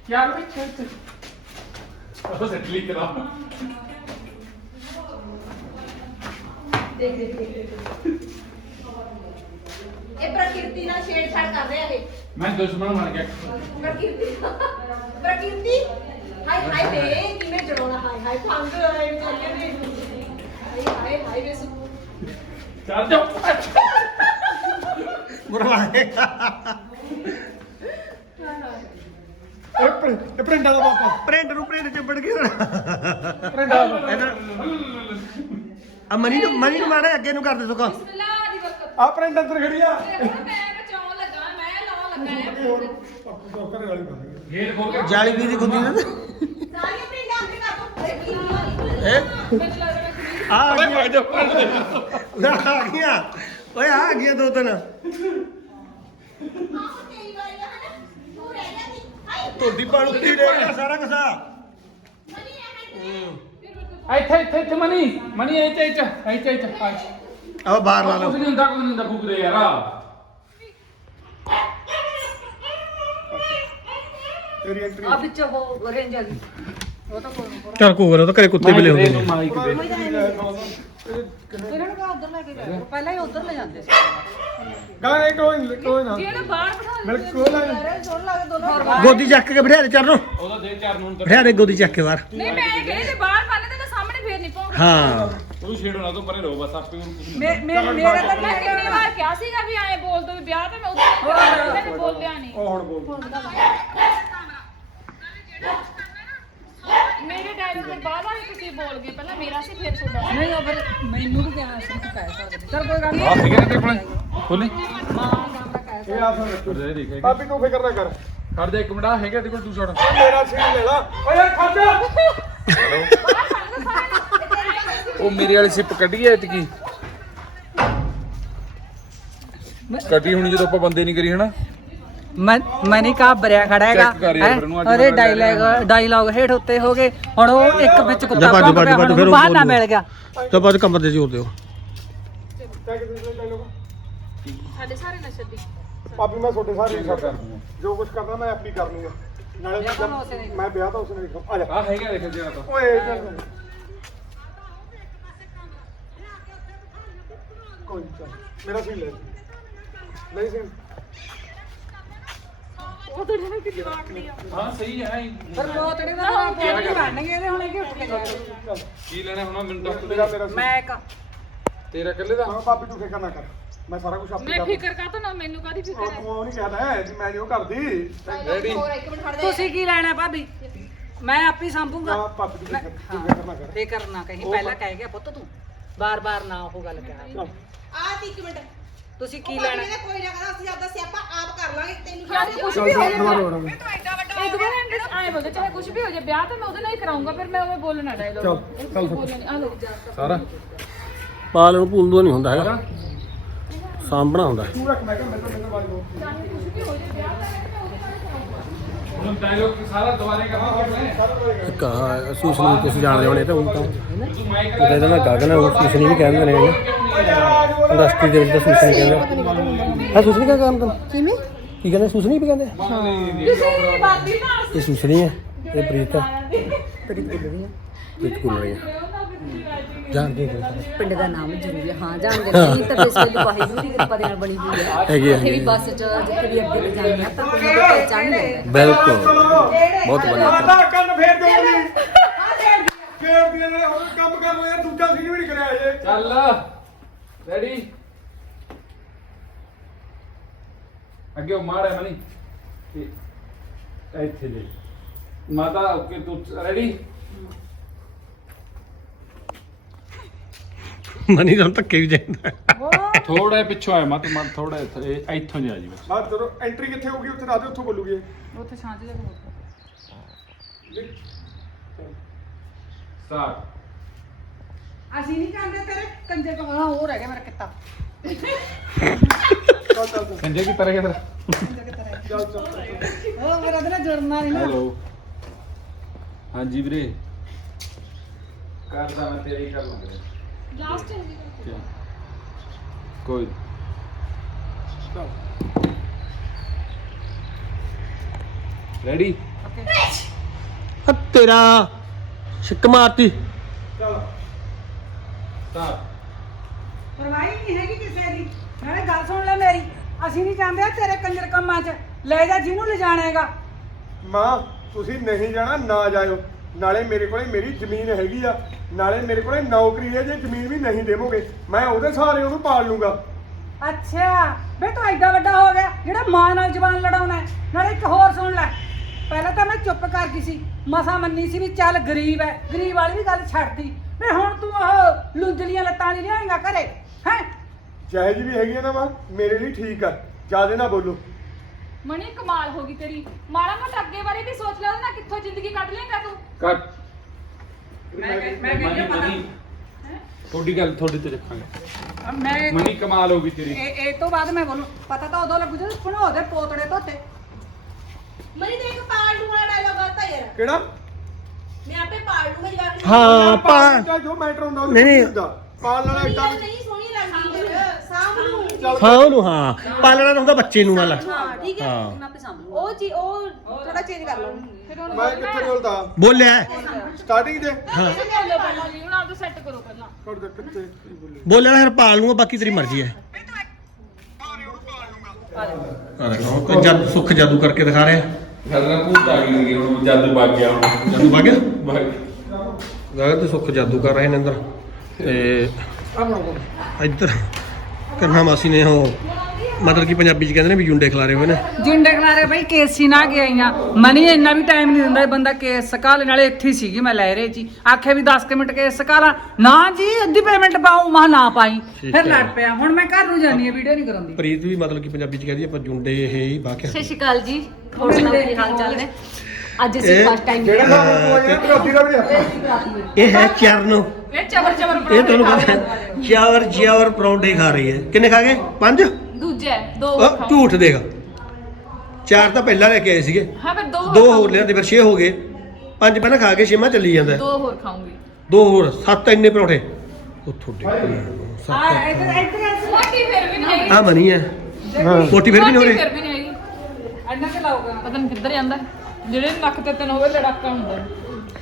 ਯਾਰ ਵੀ ਚੱਲ ਉਹ ਸੈਟ ਕਲਿੱਕ ਕਰਾ ਦੇਖ ਦੇਖ ਦੇਖ ਦੇਖ। ਇਹ ਪ੍ਰਕਿਰਤੀ ਨਾਲ ਛੇੜਛਾੜ ਕਰ ਰਿਹਾ ਇਹ। ਮੈਂ ਦੁਸ਼ਮਣ ਬਣ ਗਿਆ। ਪ੍ਰਕਿਰਤੀ ਪ੍ਰਕਿਰਤੀ? ਹਾਏ ਹਾਏ ਵੇ ਕਿਵੇਂ ਜੜਾਉਣਾ ਹਾਏ ਹਾਏ ਫੰਗ ਆਏ ਵਿਚਾਰੀਆਂ ਨੇ ਹਾਏ ਹਾਏ ਹਾਏ ਵੇ ਸੁੱਖ। ਚੱਲ ਜਾ। ਮਰਵਾਏਗਾ ਇਹ ਪ੍ਰਿੰ- ਇਹ ਪ੍ਰਿੰਟਾਂ ਦਾ ਪਾਪਾ ਪ੍ਰਿੰਟ ਨੂੰ ਪ੍ਰਿੰਟ ਚਿੰਬੜ ਗਿਆ ਪ੍ਰਿੰਟਾਂ ਦਾ ਆ ਮਨੀ ਨੂੰ ਮਨੀ ਨੂੰ ਮਾੜਾ ਅੱਗੇ ਨੂੰ ਕਰ ਦੇ ਸੁਕਾ। ਬਿਸਮਿਲ੍ਲਾਹ ਦੀ ਆ ਪ੍ਰਿੰਟ ਅੰਦਰ ਖੜੀ ਆ ਨਾ ਮੈਂ ਬਚਾਉਣ ਲੱਗਾ ਮੈਂ ਲਾਉਣ ਲੱਗਾ ਹੈ ਪਾਪੂ ਘਰੇ ਵਾਲੀ ਕਰ ਗੇਟ ਖੋਲ ਕੇ। ਜਾਲੀ ਵੀ ਦੀ ਗੁੰਦੀ ਨਾ। ਸਾਰੀਆਂ ਪਿੰਡਾਂ ਦੋ ਕੀ ਵਾਲੀ ਇਹ ਆ ਆ ਗਈਆਂ ਆ ਗਈਆਂ। ਓਏ ਆ ਦੋ ਤਿੰਨ। ਆ ਤੂੰ ਗਿਆ ਸੀ ਹਾਏ ਤੁਹਾਡੀ ਪਾਣ ਉੱਤੀ ਰਹਿ ਗਿਆ ਸਾਰਾ ਕਸਾ ਇੱਥੇ ਇੱਥੇ ਇੱਥੇ ਮਨੀ। ਮਨੀ ਇੱਥੇ ਇੱਥੇ ਇੱਥੇ ਇੱਥੇ ਆ ਬਾਹਰ ਲਾ ਕੁਝ ਲਓ। ਨਹੀਂ ਹੁੰਦਾ ਕੁਝ ਨਹੀਂ ਹੁੰਦਾ ਫੂਕ ਦੇ ਯਾਰ ਤੇਰੀ ਐਂਟਰੀ ਆ ਵਿੱਚ ਉਹ ਰੇਂਜ ਆ ਗਈ ਉਹ ਤਾਂ ਕੋਈ ਨਹੀਂ। ਚੱਲ ਕੋਲ ਉਹ ਤਾਂ ਘਰੇ ਕੁੱਤੇ ਬਿਲੇ ਹੁੰਦੇ ਨੇ। ਮਾਈਕ ਦੇ ਇਹਨਾਂ ਨੂੰ ਕਹਾ ਉਧਰ ਲੈ ਕੇ ਜਾਓ ਪਹਿਲਾਂ ਹੀ ਉਧਰ ਲੈ ਜਾਂਦੇ ਸੀ। ਗਾ ਇਹ ਕੋਈ ਕੋਈ ਨਾ। ਜੇ ਨਾ ਬਾਹਰ ਬਿਠਾ ਬਿਲਕੁਲ ਅਰੇ ਸੁਣ ਲੱਗੇ ਦੋਨੋਂ ਗੋਦੀ ਚੱਕ ਕੇ ਬਿਠਾ ਦੇ ਚਰਨੋ ਉਹਦਾ ਦੇ ਚਾਰ ਨੂੰ ਅੰਦਰ ਬਿਠਾ ਦੇ ਗੋਦੀ ਚੱਕ ਕੇ ਬਾਹਰ। ਨਹੀਂ ਮੈਂ ਕਿਹੜੇ ਤੇ ਬਾਹਰ ਪਾਣੇ ਤੇ ਸਾਹਮਣੇ ਫੇਰ ਨਹੀਂ ਪਾਉਂਗਾ ਹਾਂ। ਉਹਨੂੰ ਛੇੜੋ ਨਾ ਤੋਂ ਪਰੇ ਰਹੋ ਬਸ ਆਪੇ ਉਹਨੂੰ ਕੁਝ ਮੇਰਾ ਤਾਂ ਮੈਂ ਕਿੰਨੀ ਵਾਰ ਕਿਹਾ ਸੀਗਾ ਵੀ ਐਂ ਬੋਲ ਦੋ ਵੀ ਵਿਆਹ ਤੇ ਮੈਂ ਉਦੋਂ ਮੈਂ ਬੋਲਿਆ ਨਹੀਂ। ਉਹ ਹੁਣ ਬੋਲ। ਮੇਰੇ ਡਾਇਲੋਗ ਤੋਂ ਬਾਅਦ ਆ ਤੁਸੀਂ ਬੋਲ ਗਏ ਪਹਿਲਾਂ ਮੇਰਾ ਸੀ ਫਿਰ ਤੁਹਾਡਾ ਨਹੀਂ ਉਹ ਫਿਰ ਮੈਨੂੰ ਵੀ ਕਹਿਣਾ ਸੀ ਤੂੰ ਕਹਿ ਸਕਦੇ। ਚਲ ਕੋਈ ਗੱਲ ਨਹੀਂ ਆ ਠੀਕ ਹੈ ਤੇ ਕੋਲੇ? ਖੋਲੀ। ਇਹ ਆ ਸਰ। ਰੱਖੋ ਦੇ ਦੇਖੇ ਪਾਪੀ ਤੂੰ ਫਿਕਰ ਨਾ ਕਰ। ਖੜ ਜਾ ਇੱਕ ਮਿੰਟ ਆ ਹੈਗਾ ਤੇ ਕੋਲ ਤੂੰ ਛੋੜ ਮੇਰਾ ਸੀਨ ਲੈ ਲਾ। ਓਏ ਯਾਰ ਖੜ ਜਾ। ਉਹ ਮੇਰੇ ਵਾਲੀ ਸਿਪ ਕੱਢੀ ਐ ਇਤਕੀ। ਕੱਢੀ ਹੋਣੀ ਜਦੋਂ ਆਪਾਂ ਬੰਦੇ ਨਹੀਂ ਕਰੀ ਹਨਾ? ਮੈਂ ਮੈਂ ਨਹੀਂ ਕਾ ਬਰਿਆ ਖੜਾ ਹੈਗਾ। ਅਰੇ ਡਾਇਲੌਗ ਡਾਇਲੌਗ ਹੇਠ ਉੱਤੇ ਹੋ ਗਏ। ਹੁਣ ਉਹ ਇੱਕ ਵਿੱਚ ਕੁੱਤਾ ਭੱਜ, ਭੱਜ, ਭੱਜ, ਫਿਰ ਬਹਾਨਾ ਬੋਲੂ। ਮਿਲ ਗਿਆ। ਤਾਂ ਬਾਅਦ ਕਮਰ ਦੇ ਜੋਰ ਦਿਓ। ਸਾਡੇ ਸਾਰੇ ਨਸ਼ੇ ਦੀ। ਪਾਪੀ ਮੈਂ ਤੁਹਾਡੇ ਸਾਰੇ ਹੀ ਛੱਡ ਜੋ ਕੁਝ ਕਰਦਾ ਮੈਂ ਆਪੀ ਕਰ ਲੂੰਗਾ। ਨਾਲੇ ਮੈਂ ਵਿਆਹ ਤਾਂ ਉਸਨੇ ਦੇਖੋ। ਆ ਜਾ। ਆ ਹੈਗਾ ਦੇਖ ਜਿਹੜਾ ਤਾਂ। ਓਏ ਕੋਈ ਚੱਲ। ਮੇਰਾ ਸੀਨ ਲੈ। ਨਹੀਂ ਸੀਨ। ਹਾਂ ਸਹੀ ਹੈ ਪਰ ਲੋਤੜੇ ਦਾ ਤਾਂ ਫੋਨ ਕਰਨਗੇ ਇਹਦੇ ਹੁਣ ਇਹ ਉੱਠ ਕੇ ਜਾਏਗਾ ਕੀ ਲੈਣਾ ਹੁਣ ਮੈਨੂੰ ਦੱਸ ਮੇਰਾ ਮੇਰਾ ਸੀਨ। ਮੈਂ ਇੱਕ ਤੇਰਾ ਇਕੱਲੇ ਦਾ? ਹਾਂ ਪਾਪੀ ਤੂੰ ਫਿਕਰ ਨਾ ਕਰ। ਮੈਂ ਸਾਰਾ ਕੁਝ ਆਪੇ ਮੈਂ ਕਰ ਫਿਕਰ ਕਾਤੋਂ ਨਾ ਮੈਨੂੰ ਕਾਦੀ ਫਿਕਰ ਉਹ ਹੈ? ਤੂੰ ਉਹ ਨਹੀਂ ਕਹਦਾ ਹੈ ਜੀ ਮੈਂ ਨਹੀਂ ਉਹ ਕਰਦੀ। ਰੈਡੀ ਹੋਰ ਇੱਕ ਮਿੰਟ ਖੜ ਜਾ। ਤੁਸੀਂ ਕੀ ਲੈਣਾ ਭਾਬੀ? ਮੈਂ ਆਪੇ ਸੰਭੂਗਾ। ਪਾਪੀ ਤੂੰ ਫਿਕਰ ਤੂੰ ਫਿਕਰ ਨਾ ਕਰ। ਫਿਕਰ ਨਾ ਕਹੀਂ ਪਹਿਲਾਂ ਕਹਿ ਗਿਆ ਪੁੱਤ ਤੂੰ। ਬਾਰ-ਬਾਰ ਨਾ ਉਹ ਗੱਲ ਕਹਿ ਚੱਲ ਆ ਤੀ ਇੱਕ ਮਿੰਟ। ਤੁਸੀਂ ਕੀ ਉਹ ਲੈਣਾ? ਭਾਬੀ ਨੇ ਕੋਈ ਨਾ ਕਹਦਾ ਅਸੀਂ ਆਪਦਾ ਸਿਆਪਾ ਆਪ ਕਰ ਲਾਂਗੇ ਤੈਨੂੰ ਕੁਝ ਚੱਲ ਵੀ ਹੋ ਦੁਬਾਰਾ ਇਹ ਦੁਬਾਰਾ ਐਂਡ ਆਏ ਬੋਲਦੇ ਚਾਹੇ ਕੁਝ ਵੀ ਹੋ ਜਾਏ ਵਿਆਹ ਤਾਂ ਮੈਂ ਉਹਦੇ ਨਾਲ ਹੀ ਕਰਾਉਂਗਾ ਫਿਰ ਮੈਂ ਉਵੇਂ ਬੋਲਣਾ ਡਾਇਲੋਗ। ਚੱਲ। ਬੋਲਣਾ ਆ ਸਾਰਾ। ਪਾਲ ਨੂੰ ਭੁੱਲਦਾ ਨਹੀਂ ਹੁੰਦਾ ਹੈਗਾ। ਸਾਂਭਣਾ ਹੁੰਦਾ। ਤੂੰ ਰੱਖ ਮੈਂ ਕਿਹਾ ਤੋਂ ਮੇਰੇ ਵਾਲੀ ਦੋ ਹੁਣ ਡਾਇਲੋਗ ਸਾਰਾ ਦੁਬਾਰੇ ਕਰਾਂਗੇ ਇੱਕ ਆਹ ਸੂਸਨੀ ਤੁਸੀਂ ਜਾਣਦੇ ਹੋਣੇ ਤਾਂ ਉਹ ਤਾਂ ਉਹਦਾ ਇਹਦਾ ਨਾਂ ਗਗਨ ਹੈ ਉਹ ਸੂਸਨੀ ਵੀ ਕਹਿੰਦੇ ਨੇ ਇੰਡਸਟਰੀ ਦੇ ਵਿੱਚ ਸੂਸਨੀ ਕਹਿੰਦੇ ਹਾਂ ਸੂਸਨੀ ਕਾ ਕੰਮ ਤਾਂ। ਕਿਵੇਂ? ਕੀ ਕਹਿੰਦੇ? ਸੂਸਨੀ ਵੀ ਕਹਿੰਦੇ ਨਾਲ ਇਹ ਸੂਸਨੀ ਹੈ ਇਹ ਪ੍ਰੀਤ ਹੈ ਪ੍ਰੀਤ ਕੁਲਰੀ ਹੈ ਜਾਣਦੇ ਹੋ। ਪਿੰਡ ਦਾ ਨਾਮ ਜ਼ਰੂਰੀ ਹੈ। ਹਾਂ ਜਾਣਦੇ ਨਹੀਂ ਤਾਂ ਇਸ ਵੇਲੇ ਵਾਹਿਗੁਰੂ ਦੀ ਕਿਰਪਾ ਦੇ ਨਾਲ ਬਣੀ ਹੋਈ ਹੈ। ਹੈਗੀ ਹੈ, ਉੱਥੇ ਵੀ ਹੈਗੀ ਹੈ। ਬੱਸ ਚ ਜਿੱਥੇ ਵੀ ਅੱਗੇ ਲੈ ਜਾਂਦੇ ਆ ਤਾਂ ਕੋਈ ਨਾ ਕੋਈ ਪਹਿਚਾਣ ਨਹੀਂ ਬਿਲਕੁਲ। ਬਹੁਤ ਵਧੀਆ। ਆਦਾ ਕੰਨ ਫੇਰ ਦੋ ਨਹੀਂ ਫੇਰ ਦੀਆਂ ਨੇ ਹੋਰ ਕੰਮ ਕਰ ਲੋ ਯਾਰ ਦੂਜਾ ਸੀਨ ਵੀ ਨਹੀਂ ਕਰਿਆ ਜੇ ਚੱਲ ਰੈਡੀ ਅੱਗੇ ਉਹ ਮਾੜਾ ਮਨੀ। ਇਹ ਇੱਥੇ ਦੇ। ਮਾਤਾ ਓਕੇ ਤੂੰ ਰੈਡੀ ਮਨੀ ਤਾਂ ਧੱਕੇ ਵੀ ਜਾਂਦਾ ਥੋੜਾ ਪਿੱਛੋਂ ਆਇਆ ਮਤ ਮਤ ਥੋੜਾ ਇੱਥੋਂ ਜਾ ਜੀ ਬਸ। ਬਾਅਦ ਜਦੋਂ ਐਂਟਰੀ ਕਿੱਥੇ ਹੋਊਗੀ ਉੱਥੇ ਦੱਸ ਉੱਥੋਂ ਬੋਲੂਗੀ। ਉੱਥੇ ਸਾਂਝ ਦੇ ਸਟਾਰਟ ਅਸੀਂ ਨਹੀਂ ਚਾਹੁੰਦੇ ਤੇਰੇ ਕੰਜੇ ਤੋਂ ਹਾਂ ਹੋਰ ਹੈਗਾ ਮੇਰਾ ਕਿੱਤਾ। ਸੰਜੇ ਕੀ ਤਰ੍ਹਾਂ ਕਿਧਰ ਉਹ ਮੇਰਾ ਤੇ ਨਾ ਜੁੜਨਾ ਨਹੀਂ ਨਾ। ਹੈਲੋ। ਹਾਂਜੀ ਵੀਰੇ। ਕਰਦਾ ਮੈਂ ਤੇਰੀ ਕਰ ਲਾਂਗੇ ਲਾਸਟ ਕੋਈ ਰੈਡੀ ਆ ਤੇਰਾ ਛਿੱਕ ਮਾਰਤੀ। ਸਟਾਰਟ ਪਰਵਾਹੀ ਨਹੀਂ ਹੈਗੀ ਕਿਸੇ ਦੀ। ਨਾਲੇ ਗੱਲ ਸੁਣ ਲੈ ਮੇਰੀ। ਅਸੀਂ ਨਹੀਂ ਚਾਹੁੰਦੇ ਤੇਰੇ ਕੰਜਰ ਕੰਮਾਂ 'ਚ। ਲੈ ਜਾ ਜਿਹਨੂੰ ਲਿਜਾਣੇਗਾ ਮਾਂ ਤੁਸੀਂ ਨਹੀਂ ਜਾਣਾ ਨਾ ਜਾਇਓ। ਨਾਲੇ ਮੇਰੇ ਕੋਲੇ ਮੇਰੀ ਜ਼ਮੀਨ ਹੈਗੀ ਆ। ਨਾਲੇ ਮੇਰੇ ਕੋਲੇ ਨੌਕਰੀ ਹੈ ਜੇ ਜ਼ਮੀਨ ਵੀ ਨਹੀਂ ਦੇਵੋਗੇ ਮੈਂ ਉਹਦੇ ਸਹਾਰੇ ਉਹਨੂੰ ਪਾਲ ਲੂੰਗਾ। ਅੱਛਾ ਬੇ ਤੂੰ ਐਡਾ ਵੱਡਾ ਹੋ ਗਿਆ ਜਿਹੜਾ ਮਾਂ ਨਾਲ ਜ਼ਬਾਨ ਲੜਾਉਣਾ ਹੈ। ਨਾਲੇ ਇੱਕ ਹੋਰ ਸੁਣ ਲੈ ਪਹਿਲਾਂ ਤਾਂ ਮੈਂ ਚੁੱਪ ਕਰ ਗਈ ਸੀ ਮਸਾ ਮੰਨੀ ਸੀ ਵੀ ਚੱਲ ਗਰੀਬ ਹੈ ਗਰੀਬ ਵਾਲੀ ਵੀ ਗੱਲ ਛੱਡਤੀ ਵੇ ਹੁਣ ਤੂੰ ਉਹ ਲੁੰਜਲੀਆਂ ਲੱਤਾਂ ਨਹੀਂ ਲਿਆਏਗਾ ਘਰੇ ਹੈ? ਜਿਹੇ ਜੀ ਵੀ ਹੈਗੀ ਆ ਨਾ ਮਾਂ ਮੇਰੇ ਲਈ ਠੀਕ ਆ ਜਿਆਦੇ ਨਾ ਬੋਲੋ। ਮਣੀ ਕਮਾਲ ਹੋ ਗਈ ਤੇਰੀ। ਮਾੜਾ ਮੋਟਾ ਅੱਗੇ ਬਾਰੇ ਵੀ ਸੋਚ ਲੈ ਉਹਦੇ ਨਾਲ ਕਿੱਥੋਂ ਜ਼ਿੰਦਗੀ ਕੱਢ ਲੇਗਾ ਤੂੰ? ਕੱਟ। ਮੈਂ ਮੈਂ ਮਨੀ ਮਨੀ ਥੋੜੀ ਗੱਲ ਥੋੜੀ ਤੇ ਰੱਖਾਂਗੇ। ਮੈਂ ਮਨੀ ਕਮਾਲ ਹੋ ਗਈ ਤੇਰੀ। ਇਹ ਇਹ ਤੋਂ ਬਾਅਦ ਮੈਂ ਬੋਲੂ ਪਤਾ ਤਾਂ ਉਦੋਂ ਲੱਗੂ ਜਦੋਂ ਭਣੋ ਦੇ ਪੋਤੜੇ ਧੋਤੇ। ਮਨੀ ਦੇਖ ਪਾਲ ਨੂੰ ਵਾਲਾ ਡਾਇਲੌਗ ਆਤਾ ਯਾਰ। ਕਿਹੜਾ? ਮੈਂ ਆਪੇ ਪਾਲ ਲੂੰਗਾ ਜਵਾਕ ਨੂੰ। ਹਾਂ ਪਾ ਜੋ ਮੈਟਰ ਹੁੰਦਾ ਨਹੀਂ, ਨਹੀਂ। ਪਾਲ ਨਹੀਂ ਸੋਹਣੀ ਲੱਗਦੀ ਸਾਂਭ ਨੂੰ ਹਾਂ ਉਹਨੂੰ ਹਾਂ। ਪਾਲਣਾ ਤਾਂ ਹੁੰਦਾ ਬੱਚੇ ਨੂੰ ਵਾਲਾ। ਹਾਂ ਠੀਕ ਹੈ। ਹਾਂ। ਮੈਂ ਆਪੇ ਉਹ ਜੀ ਉਹ ਥੋੜਾ ਚੇਂਜ ਕਰ ਲਓ। ਫਿਰ ਉਹਨੂੰ ਮੈਂ ਕਿੱਥੇ ਬੋਲਦਾ? ਬੋਲਿਆ ਸਟਾਰਟਿੰਗ ਦੇ ਹਾਂ। ਕਰ ਲਓ ਪਹਿਲਾਂ ਜੀ? ਹੁਣ ਆਪਦਾ ਸੈੱਟ ਕਰੋ ਪਹਿਲਾਂ। ਕਰ ਦੇ ਕਿੱਥੇ ਕੀ ਬੋਲੇ ਬੋਲਿਆ ਤਾਂ ਫਿਰ ਪਾਲ ਲੂੰਗਾ ਬਾਕੀ ਤੇਰੀ ਮਰਜ਼ੀ ਹੈ। ਆ ਦੇਖੋ ਕੋਈ ਜਦ ਸੁੱਖ ਜਾਦੂ ਕਰਕੇ ਦਿਖਾ ਰਿਹਾ। ਖਤਰਾ ਭੂਤ ਆ ਗਈ ਹੁਣ ਜਦ ਵਗ ਗਿਆ ਹੁਣ ਜਾਦੂ ਵਗ ਗਿਆ ਵਗ ਗਗਨ ਤੇ ਸੁੱਖ ਜਾਦੂ ਕਰ ਰਹੇ ਨੇ ਅੰਦਰ ਤੇ ਇੱਧਰ ਕਰਨਾ ਮਾਸੀ ਨੇ ਉਹ ਮਤਲਬ ਕਿ ਪੰਜਾਬੀ ਚ ਕਹਿੰਦੇ ਨੇ ਵੀ ਜੁੰਡੇ ਖਿਲਾਰੇ ਹੋਏ ਨੇ। ਜਿੰਡੇ ਖਲਾਰੇ ਬਈ ਕੇਸੀ ਨਾ ਗਿਆ ਆਈਆਂ ਮਨੀ ਇੰਨਾ ਵੀ ਟਾਈਮ ਨਹੀਂ ਦਿੰਦਾ ਇਹ ਬੰਦਾ ਕੇਸ ਸਕਾ ਲੈ ਨਾਲੇ ਇੱਥੇ ਹੀ ਸੀਗੀ ਮੈਂ ਲੈ ਰਹੀ ਜੀ। ਆਖੇ ਵੀ 10 ਕੁ ਮਿੰਟ ਕੇਸ ਸਕਾ ਲਾ। ਨਾ ਜੀ ਅੱਧੀ ਪੇਮੈਂਟ ਪਾਉ ਮਾ ਨਾ ਪਾਈ। ਠੀਕ ਫਿਰ ਹੈ। ਲੜ ਪਿਆ। ਹੁਣ ਮੈਂ ਘਰ ਨੂੰ ਜਾਣੀ ਹੈ ਵੀਡੀਓ ਨਹੀਂ ਕਰਾਉਂਦੀ। ਪ੍ਰੀਤ ਵੀ ਮਤਲਬ ਕਿ ਪੰਜਾਬੀ ਚ ਕਹਿੰਦੀ ਆਪਾਂ ਜੁੰਡੇ ਇਹ ਹੀ ਬਾਕਿਆ ਸਤਿ ਸ਼੍ਰੀ ਅਕਾਲ ਜੀ। ਹੋਰ ਸੁਣਾਓ ਕੀ ਹਾਲ ਚਾਲ ਨੇ? ਅੱਜ ਅਸੀਂ ਇਹ- ਫਸਟ ਟਾਈਮ ਜਿਹੜਾ ਕੰਮ ਤੂੰ ਆਇਆ ਵਿਰੋਧੀ ਦਾ ਵੀ ਹੱਥ ਇਹ ਹੈ ਚਰਨ ਇਹ ਚਬਰ ਚਬਰ ਇਹ ਤੁਹਾਨੂੰ ਪਤਾ ਚਾਵਰ ਚਾਵਰ ਪਰੌਂਠੇ ਖਾ ਰਹੀ ਹੈ। ਕਿੰਨੇ ਖਾ ਗਏ? ਪੰਜ? ਦੂਜਾ ਹੈ, ਦੋ ਉਹ ਖਾਓ। ਝੂਠ ਦੇਗਾ ਚਾਰ ਤਾਂ ਪਹਿਲਾਂ ਲੈ ਕੇ ਆਏ ਸੀਗੇ। ਹਾਂ ਫਿਰ ਦੋ ਦੋ ਹੋਰ ਲਿਆਂਦੇ ਫਿਰ 6 ਹੋ ਗਏ। ਪੰਜ ਪਹਿਲਾਂ ਖਾ ਕੇ ਛੇਵਾਂ ਚੱਲੀ ਜਾਂਦਾ। ਦੋ ਹੋਰ ਖਾਉਂਗੀ ਦੋ ਹੋਰ ਸੱਤ ਇੰਨੇ ਪਰੌਂਠੇ। ਉਹ ਤੁਹਾਡੇ ਆ ਸੱਤ ਇੱਧਰ ਇੱਧਰ ਮੋਟੀ ਫਿਰ ਵੀ ਨਹੀਂ ਆ ਮਨੀ ਹੈ। ਕੋਟੀ ਫਿਰ ਵੀ ਨਹੀਂ ਹੋ ਰਹੀ? ਫਿਰ ਵੀ ਨਹੀਂ ਹੈਗੀ। ਇੰਨਾ ਕਿ ਲਾਊਗਾ ਪਤਾ ਨਹੀਂ ਕਿੱਧਰ ਜਾਂਦਾ। ਜਿਹੜੇ ਨੱਕ ਤੇ ਤਨ ਹੋਵੇ ਲੜਾਕਾ ਹੁੰਦਾ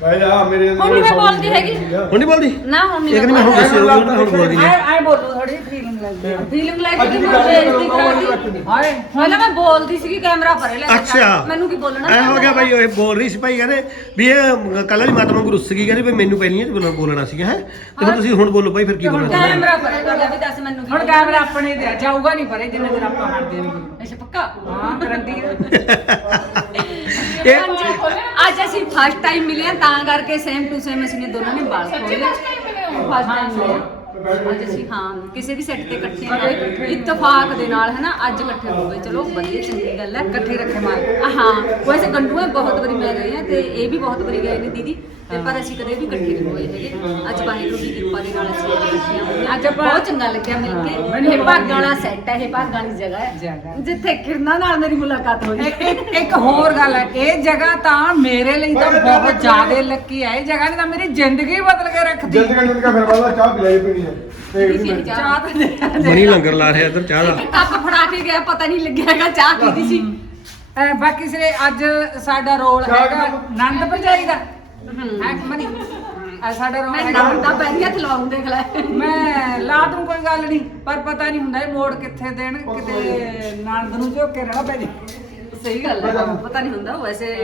ਬਹਿ ਜਾ ਮੇਰੇ ਹੁਣ ਨੀ ਮੈਂ ਬੋਲਦੀ ਹੈਗੀ। ਹੁਣ ਨਹੀਂ ਬੋਲਦੀ? ਨਾ ਹੁਣ ਇੱਕ ਨਹੀਂ ਮੈਂ ਹੁਣ ਦੱਸਿਆ ਉਹ ਹੁਣ ਬੋਲਦੀ ਆਏ ਹੈ। ਆਏ ਬੋਲੋ ਥੋੜੀ ਫੀਲਿੰਗ ਲੱਗਦੀ ਹੈ ਫੀਲਿੰਗ ਲੈ ਕੇ ਮੈਂ ਬੇਇੱਜ਼ਤੀ ਕਰਾਤੀ ਹਾਏ ਪਹਿਲਾਂ ਮੈਂ ਬੋਲਦੀ ਸੀਗੀ ਕੈਮਰਾ ਪਰੇ ਲੈ ਕੇ ਅੱਛਾ। ਮੈਨੂੰ ਕੀ ਬੋਲਣਾ? ਐ ਹੋ ਗਿਆ ਭਾਈ ਉਹ ਬੋਲ ਰਹੀ ਸੀ ਭਾਈ ਕਹਿੰਦੇ ਵੀ ਇਹ ਕੱਲ ਵਾਲੀ ਮਾਤਾ ਵਾਂਗੂ ਰੁੱਸ ਗਈ ਕਹਿੰਦੇ ਵੀ ਮੈਨੂੰ ਪਹਿਲੀਆਂ ਚ ਬੋਲਣਾ ਬੋਲਣਾ ਸੀਗਾ ਹੈ? ਤੇ ਹੁਣ ਤੁਸੀਂ ਹੁਣ ਬੋਲੋ ਭਾਈ ਫਿਰ ਕੀ ਬੋਲਣਾ? ਕੈਮਰਾ ਪਰੇ ਕਰ ਲੈ ਵੀ ਦੱਸ ਮੈਨੂੰ ਕੀ ਹੁਣ ਕੈਮਰਾ ਆਪਣੇ ਦੇ ਜਾਊਗਾ ਨਹੀਂ ਪਰੇ ਜਿੰਨੇ ਦਿਨ ਆਪਾਂ ਹਟ ਦੇਣਗੇ ਅੱਛਾ ਪੱਕਾ? ਹਾਂ ਗਰੰਟੀ ਹੈ ਇਹ ਅੱਜ ਅਸੀਂ ਫਸਟ ਟਾਈਮ ਮਿਲੇ ਹਾਂ ਤਾਂ ਕਰਕੇ ਸੇਮ ਟੂ ਸੇਮ ਅਸੀਂ ਨੇ ਦੋਨਾਂ ਨੇ ਵਾਲ ਖੋਲੇ? First time. ਅੱਜ ਅਸੀਂ ਹਾਂ ਕਿਸੇ ਵੀ ਸੈੱਟ ਤੇ ਇਕੱਠੇ ਹੋਏ ਇਤਫਾਕ ਦੇ ਨਾਲ ਹੈ ਨਾ ਅੱਜ ਇਕੱਠੇ ਹੋ ਗਏ। ਚਲੋ ਵਧੀਆ ਚੰਗੀ ਗੱਲ ਹੈ। ਇਕੱਠੇ ਰੱਖੇ ਮਾਰ। ਹਾਂ ਵੈਸੇ ਗੰਡੂਏ ਬਹੁਤ ਵਾਰੀ ਮੈਂ ਗਈ ਹਾਂ ਤੇ ਇਹ ਵੀ ਬਹੁਤ ਵਾਰੀ ਗਏ ਨੇ ਦੀਦੀ। ਤੇ ਪਰ ਅਸੀਂ ਕਦੇ ਵੀ ਇਕੱਠੇ ਨਹੀਂ ਹੋਏ ਹੈਗੇ। ਅੱਜ ਵਾਹਿਗੁਰੂ ਦੀ ਕਿਰਪਾ ਦੇ ਨਾਲ ਅਸੀਂ ਇਕੱਠੀਆਂ ਹੋਈਆਂ ਅੱਜ ਬਹੁਤ ਚੰਗਾ ਲੱਗਿਆ ਮਿਲ ਕੇ। ਇਹ ਭਾਗਾਂ ਵਾਲਾ ਸੈੱਟ ਹੈ ਇਹ ਭਾਗਾਂ ਵਾਲੀ ਜਗ੍ਹਾ। ਹੈ। ਜਿੱਥੇ ਕਿਰਨਾਂ ਨਾਲ ਮੇਰੀ ਮੁਲਾਕਾਤ ਹੋਈ। ਇੱਕ ਹੋਰ ਗੱਲ ਹੈ ਇਹ ਜਗ੍ਹਾ ਤਾਂ ਮੇਰੇ ਲਈ ਤਾਂ ਬਹੁਤ ਜ਼ਿਆਦਾ ਲੱਕੀ ਹੈ। ਇਹ ਜਗ੍ਹਾ ਨੇ ਤਾਂ ਮੇਰੀ ਜ਼ਿੰਦਗੀ ਬਦਲ ਕੇ ਰੱਖਦੀ ਜਲਦੀ ਕਰ ਜਲਦੀ ਕਰ ਫਿਰ ਬਾਅਦ ਚਾਹ ਪਿਲਾਈ ਪੀਣੀ ਹੈ। ਚਾਹ ਤਾਂ ਲੰਗਰ ਲਾ ਰਿਹਾ ਇੱਧਰ ਚਾਹ ਦਾ। ਕੱਪ ਫੜਾ ਕੇ ਗਿਆ ਪਤਾ ਨਹੀਂ ਲੱਗਿਆਗਾ ਚਾਹ ਪੀਦੀ ਸੀ। ਬਾਕੀ ਸਿਰੇ ਅੱਜ ਸਾਡਾ ਰੋਲ ਹੈਗਾ ਕਿਹਦਾ? ਨੰਦ ਭਰਜਾਈ ਦਾ। ਹੈ ਮਨੀ ਅੱਜ ਸਾਡਾ ਰੋਲ ਮੈਂ ਨਾਮ ਦਾ ਪੈਰੀਆਂ ਥਲਾਉਂ ਦੇਖ ਲੈ। ਮੈਂ ਲਾ ਦੂੰ ਕੋਈ ਗੱਲ ਨਹੀਂ ਪਰ ਪਤਾ ਨਹੀਂ ਹੁੰਦਾ ਇਹ ਮੋੜ ਕਿੱਥੇ ਦੇਣ ਕਿਤੇ ਨੰਦ ਨੂੰ ਝੋਕੇ ਰਹਿਣਾ ਪੈ ਜੇ। ਸਹੀ ਗੱਲ ਹੈ ਪਤਾ ਨਹੀਂ। ਹੁੰਦਾ ਵੈਸੇ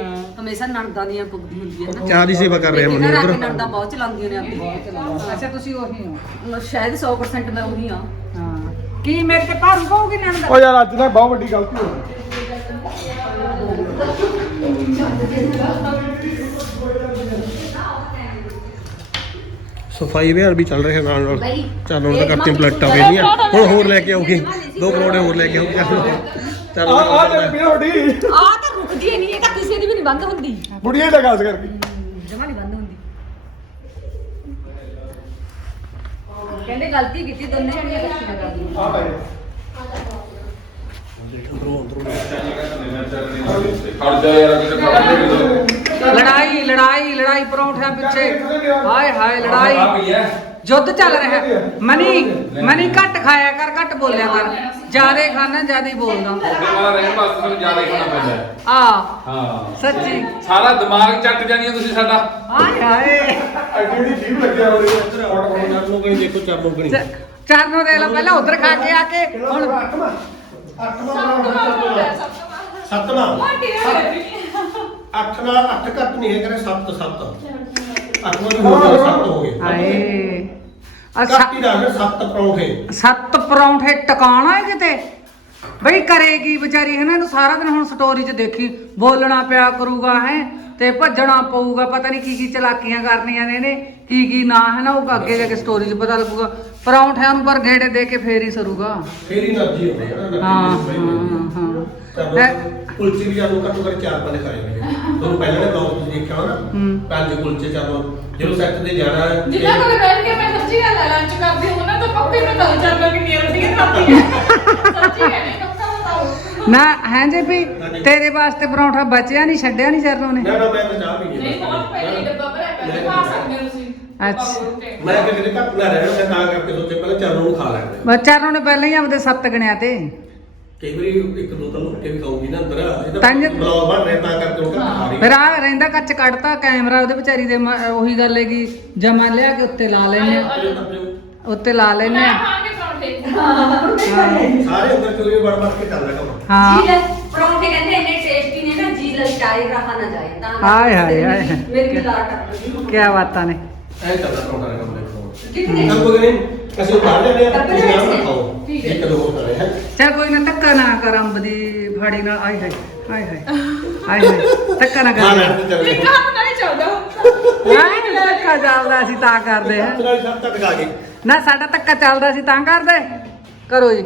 ਹਮੇਸ਼ਾ ਨਣਦਾਂ ਦੀਆਂ ਪੁੱਗਦੀ ਹੁੰਦੀ ਹੈ ਨਾ। ਚਾਹ ਦੀ ਸੇਵਾ ਕਰ ਰਿਹਾ ਮਨੀ ਆ ਕੇ ਉੱਧਰ ਨਣਦਾਂ ਬਹੁਤ ਚਲਾਉਂਦੀਆਂ ਨੇ ਆਪਣੀ ਅੱਛਾ ਤੁਸੀਂ ਉਹੀ ਹੋ? ਸ਼ਾਇਦ 100% ਮੈਂ ਉਹੀ ਹਾਂ। ਹਾਂ। ਕੀ ਮੇਰੇ ਤੇ ਭਾਰੂ ਕਹੋਗੇ ਨੰਦ ਓ ਯਾਰ ਅੱਜ ਨਾ ਬਹੁਤ ਵੱਡੀ ਗਲਤੀ ਹੋ ਗਈ। ਸਫ਼ਾਈ ਵਿਹਾਰ ਵੀ ਚੱਲ ਰਿਹਾ ਨਾਲ ਨਾਲ। ਚੱਲ ਹੁਣ ਤਾਂ ਕਰਤੀ ਪਲਟਾ ਵੇਲੀਆਂ ਹੁਣ ਹੋਰ ਲੈ ਕੇ ਆਉਗੀ। ਦੋ ਕਰੋੜੇ ਹੋਰ ਲੈ ਕੇ ਆਉਗੀ। ਚੱਲ ਆ ਆ ਤਾਂ ਰੁਕਦੀ ਨਹੀਂ ਇਹ ਤਾਂ ਕਿਸੇ ਦੀ ਵੀ ਨਹੀਂ ਬੰਦ ਹੁੰਦੀ। ਬੁੜੀਆਂ ਦਾ ਖਾਸ ਕਰਕੇ ਕਹਿੰਦੇ ਗਲਤੀ ਕੀਤੀ ਦੋਨੇ ਜਣੀਆਂ ਇਕੱਠੀਆਂ ਆ ਭਾਈ ਅੰਦਰੋਂ ਅੰਦਰੋਂ ਖੜ ਜਾ ਯਾਰ ਕਿਤੇ ਖੜ ਲੜਾਈ ਲੜਾਈ ਲੜਾਈ ਪਰੌਂਠਿਆਂ ਪਿੱਛੇ। ਹਾਏ ਹਾਏ ਲੜਾਈ। ਹੈ ਯੁੱਧ ਚੱਲ ਰਿਹਾ। ਹੈ। ਮਨੀ ਮਨੀ ਘੱਟ ਖਾਇਆ ਕਰ ਘੱਟ ਬੋਲਿਆ ਕਰ। ਜਿਆਦੇ ਖਾਣਾ ਜਿਆਦੇ ਬੋਲਦਾ। ਉਹਦੇ ਵਾਲਾ ਰਹਿਣ ਵਾਸਤੇ ਤੁਹਾਨੂੰ ਜ਼ਿਆਦਾ ਹੀ ਖਾਣਾ ਪੈਂਦਾ ਹੈ। ਆ ਹਾਂ ਸੱਚੀ। ਸਾਰਾ ਦਿਮਾਗ ਚੱਟ ਜਾਣੀ ਤੁਸੀਂ ਸਾਡਾ। ਹਾਏ ਹਾਏ। ਐਡੀ ਦੀ ਜੀਭ ਲੱਗਿਆ ਹੋਣੀ ਹੈ ਹੁਣ ਹੁਣ ਨਾਲ ਨੂੰ ਕੋਈ ਦੇਖੋ ਚਾਰ ਲੋਕ ਨਹੀਂ ਚ- ਚਰਨੋਂ ਦੇ ਲੋ ਪਹਿਲਾਂ ਉਧਰ ਖਾ ਕੇ ਆ ਕੇ। ਹੁਣ ਅੱਠਵਾਂ ਸੱਤਵਾਂ ਗਈ ਅੱਠ ਨਾਲ ਅੱਠ ਘੱਟ ਨਹੀਂ ਹੈ ਕਰੇ ਸੱਤ ਸੱਤ। ਅੱਠਵਾਂ ਦੀ ਹੋ। ਗਿਆ ਸੱਤ ਹੋ ਗਏ। ਹਾਏ। ਅੱਛਾ। ਹੀ ਰੱਖ ਸੱਤ ਪਰੌਂਠੇ। ਸੱਤ ਪਰੌਂਠੇ ਟਿਕਾਣਾ ਹੈ ਕਿਤੇ? ਬਈ ਕਰੇਗੀ ਵਿਚਾਰੀ ਇਹਨਾਂ ਨੂੰ ਸਾਰਾ ਦਿਨ ਹੁਣ ਸਟੋਰੀ 'ਚ ਦੇਖੀ ਬੋਲਣਾ ਪਿਆ ਕਰੂਗਾ ਹੈ? ਤੇ ਭੱਜਣਾ ਪਊਗਾ ਪਤਾ ਨਹੀਂ ਕੀ ਕੀ ਚਲਾਕੀਆਂ ਕਰਨੀਆਂ ਨੇ ਇਹਨੇ। ਕੀ ਕੀ ਨਾਂ ਹੈ ਨਾ ਉਹ ਅੱਗੇ ਜਾ ਕੇ ਸਟੋਰੀ 'ਚ ਪਤਾ ਲੱਗੂਗਾ। ਪਰੌਂਠਿਆਂ ਨੂੰ ਪਰ ਗੇੜੇ ਦੇ ਕੇ ਫੇਰ ਹੀ ਸਰੂਗਾ। ਫੇਰ ਨਾ ਹਾਂ ਹਾਂ ਮੈਂ ਸਬਜ਼ੀ ਨਾ ਹਾਂ ਜੇ ਵੀ ਤੇਰੇ ਵਾਸਤੇ ਪਰੌਂਠਾ ਬਚਿਆ ਨਹੀਂ ਛੱਡਿਆ ਨਹੀਂ ਚਰਨੋਂ ਨੇ। ਨਾ ਨਾ ਮੈਂ ਤਾਂ ਚਾਹ ਪੀ ਨਹੀਂ ਬਹੁਤ ਪਹਿਲੇ ਡੱਬਾ ਭਰਿਆ ਕਰ ਖਾ ਸਕਦੇ ਹੋ ਤੁਸੀਂ। ਅੱਛਾ। ਮੈਂ ਕਿ ਕਿਤੇ ਘੱਟ ਨਾ ਰਹਿਣਾ ਮੈਂ ਤਾਂ ਕਰਕੇ ਸੋਚਿਆ ਪਹਿਲਾਂ ਚਰਨੋਂ ਨੂੰ ਖਾ ਲੈਂਦੇ ਬਸ ਚਰਨੋਂ ਨੇ ਪਹਿਲਾਂ ਹੀ ਆਪਦੇ ਸੱਤ ਗਣਿਆ ਤੇ। ਕਈ ਵਾਰੀ ਇੱਕ ਦੋ ਤਾਂ ਲੁੱਟ ਕੇ ਵੀ ਖਾਊਗੀ ਨਾ ਅੰਦਰ ਇਹ ਤਾਂ ਤਾਂ ਬਲੌਗ ਬਣ ਰਿਹਾ ਤਾਂ ਕਰਕੇ ਉਹ ਖਾ ਰਹੀ ਫਿਰ ਆ ਰਹਿੰਦਾ ਕੱਚ ਕੱਢਤਾ ਕੈਮਰਾ ਉਹਦੇ ਵਿਚਾਰੀ ਦੇ ਮ- ਉਹੀ ਗੱਲ ਹੈਗੀ ਜਮਾ ਲਿਆ ਕੇ ਉੱਤੇ ਲਾ ਲੈਨੇ ਉੱਤੇ ਲਾ ਲੈਨੇ ਮੈਂ ਆ। ਖਾਣਗੇ ਪਰੌਂਠੇ ਸਾਰੇ ਅੰਦਰ ਚੋਰੀ ਵੜ ਵੜ ਕੇ ਚੱਲ ਰਿਹਾ ਕੰਮ। ਹਾਂ। ਜੀ ਲੈ, ਪਰੌਂਠੇ ਕਹਿੰਦੇ ਇੰਨੇ ਟੇਸਟੀ ਨੇ ਨਾ ਜੀ ਲਲਚਾਏ ਰਹਾ ਨਾ ਜਾਏ ਤਾਂ ਹਾਏ, ਹਾਏ, ਹਾਏ। ਮੇਰੀ ਲਾਟ ਕੀ ਬਾਤਾਂ ਨੇ। ਐ ਚੱਲਦਾ ਕੰਮ ਕੋਈ ਨਹੀਂ ਅਸੀਂ ਉਤਾਰ ਲੈਂਦੇ ਆ ਡੱਬੇ ਤੁਸੀਂ ਆਪ ਵਿੱਚ? ਨੇ। ਖਾਓ। ਠੀਕ ਹੈ। ਇੱਕ ਦੋ ਹੋਰ ਕਰੇ ਹੈ? ਚਲ ਕੋਈ ਨਾ ਧੱਕਾ ਨਾ ਕਰ ਅੰਬ ਦੀ ਫਾੜੀ ਨਾਲ। ਆਏ ਹਾਏ ਹਾਏ ਹਾਏ ਹਾਏ ਹਾਏ ਧੱਕਾ ਨਾ ਖਾ ਕਰ। ਲੈਣ ਤੇ ਚੱਲ ਇੱਕ ਹੱਥ ਨਾਲ ਹੀ ਚੱਲਦਾ। ਹਾਂ ਧੱਕਾ ਚੱਲਦਾ ਸੀ ਤਾਂ ਕਰਦੇ ਹਾਂ। ਨਾਲ ਸਭ ਤੱਕ ਆ ਗਏ ਨਾ ਸਾਡਾ ਧੱਕਾ ਚੱਲਦਾ ਸੀ ਤਾਂ ਕਰਦੇ। ਕਰੋ ਜੀ।